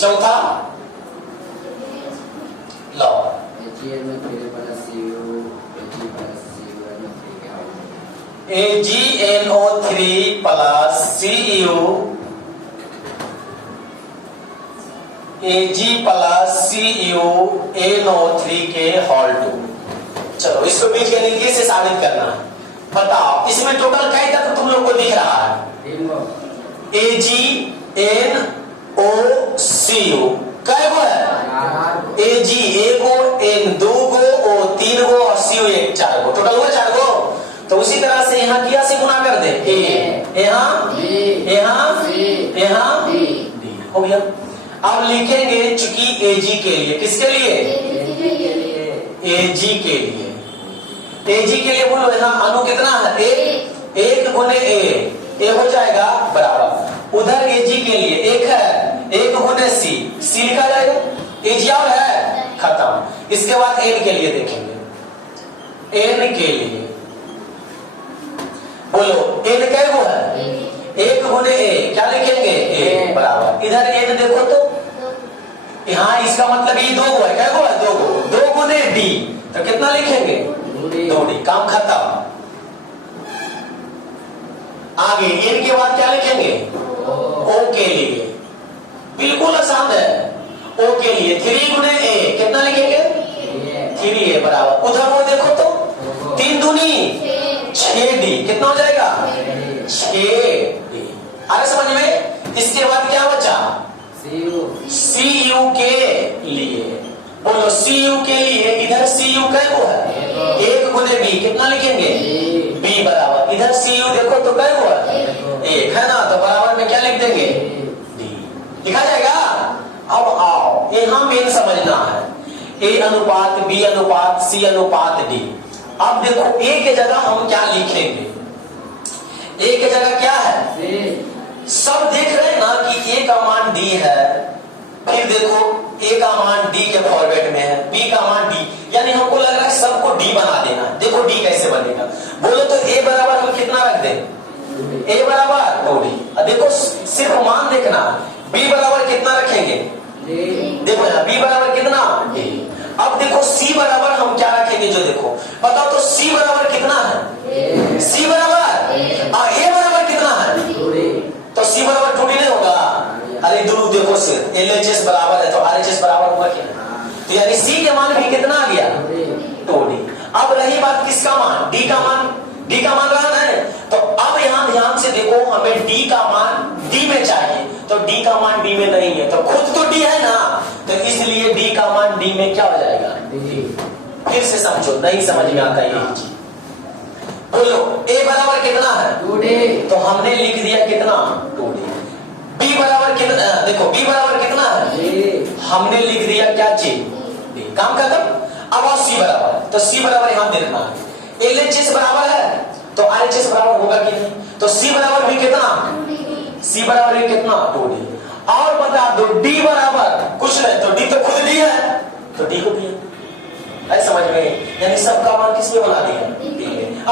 चौथा लो AgNO3 plus Cu Ag plus CuNO3 के whole 2। चलो इसको बीजगणितीय से साबित करना है। बताओ इसमें टोटल कई तत्व तुम लोग को दिख रहा है? AgNOCu कै गो है? Ag एक गो, N दो गो, O तीन गो और Cu एक चार गो। टोटल हुआ 4 गो। तो उसी तरह से यहाँ किया से गुना कर दे। यहाँ हो गया। अब लिखेंगे चूंकि Ag के लिए, किसके लिए? Ag के लिए। Ag के लिए बोलो यहाँ अणु कितना है? एक गुने ए हो जाएगा बराबर। उधर Ag के लिए एक है, एक गुने C लिखा जाएगा। Ag और है खत्म। इसके बाद N के लिए देखेंगे। N के लिए बोलो N कै गो है? एक गुने ए, क्या लिखेंगे? ए बराबर। इधर N देखो तो यहाँ इसका मतलब ये 2 गो है। कै गो है? 2 गो। 2 गुने D तो कितना लिखेंगे? 2D। काम खत्म। आगे N के बाद क्या लिखेंगे? O के लिए बिल्कुल आसान है। O के लिए 3 गुने ए कितना लिखेंगे? 3A बराबर। उधर वो देखो तो 3 दूनी 6D कितना हो जाएगा? 6D। आगे समझ में? इसके बाद क्या बचा? Cu के लिए बोलो Cu के लिए इधर Cu कै गो है? 1 गुने B कितना लिखेंगे? B बराबर। इधर Cu देखो तो कै गो है? 1 है ना, तो बराबर में क्या लिख देंगे? D लिखा जाएगा। अब आओ यहाँ मेन समझना है A अनुपात B अनुपात C अनुपात D। अब देखो A के जगह हम क्या लिखेंगे? A के जगह क्या है? सब देख रहे हैं ना कि A का मान D है, फिर देखो A का मान D के फॉर्मेट में है, B का मान D, यानी हमको लग रहा है सबको D बना देना। देखो D कैसे बनेगा बोलो तो A बराबर हम कितना रख दें? A बराबर 2D। देखो सिर्फ मान देखना। B बराबर कितना रखेंगे? देखो यहाँ B बराबर कितना? A। अब देखो C बराबर हम क्या रखेंगे? जो देखो बताओ तो C बराबर कितना है? C बराबर A बराबर कितना है? तो C बराबर 2D नहीं होगा? अरे दोनों देखो सिर्फ LHS बराबर है तो RHS बराबर होगा क्या? तो यानी C के मान भी कितना आ गया? 2D। अब रही बात किसका मान? D का मान रहा है। तो अब यहाँ ध्यान से देखो हमें D का मान D में चाहिए, तो D का मान D में नहीं है, तो खुद तो D है ना, तो इसलिए D का मान D में क्या हो जाएगा? फिर से समझो, नहीं समझ में आता ये चीज। बोलो A बराबर कितना है? 2D। तो हमने लिख दिया कितना? 2D। B बराबर कितना? देखो B बराबर कितना है? हमने लिख दिया क्या? D। काम खत्म। अब और C बराबर, तो C बराबर यहाँ देखना है। LHS बराबर है तो RHS बराबर होगा कि नहीं? तो C बराबर भी कितना? C बराबर भी कितना? 2D। और बता दो D बराबर कुछ नहीं, तो D तो खुद D है, तो D को दिया। ऐसा समझ में? यानी सबका मान किसमें बना दिया?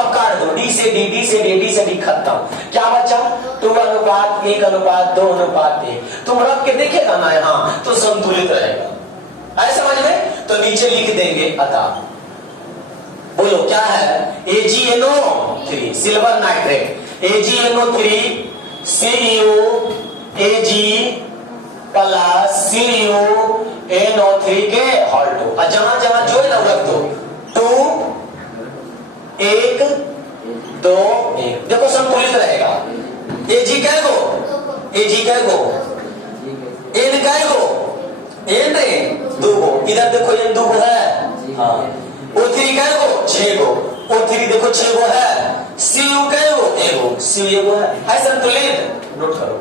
अब काट दो D से D, D से D, D से D खत्म। क्या बचा? 2 अनुपात 1 अनुपात 2 अनुपात 1। तुम रख के देखेगा ना यहाँ तो संतुलित रहेगा। ऐसा समझ में? तो नीचे लिख देंगे अतः बोलो क्या है? AgNO3 silver nitrate, AgNO3 Cu Ag plus CuNO3 के होल 2। और जहां जहां जो है ना रख दो 2 1 2 1। देखो संतुलित रहेगा। Ag कै गो? N कै गो? N 2 गो। इधर देखो N 2 गो है। हाँ। O3 कै गो? 6 गो। O3 देखो 6 गो है। Cu कै गो? 1 गो। Cu 1 गो है। संतुलित नोट करो।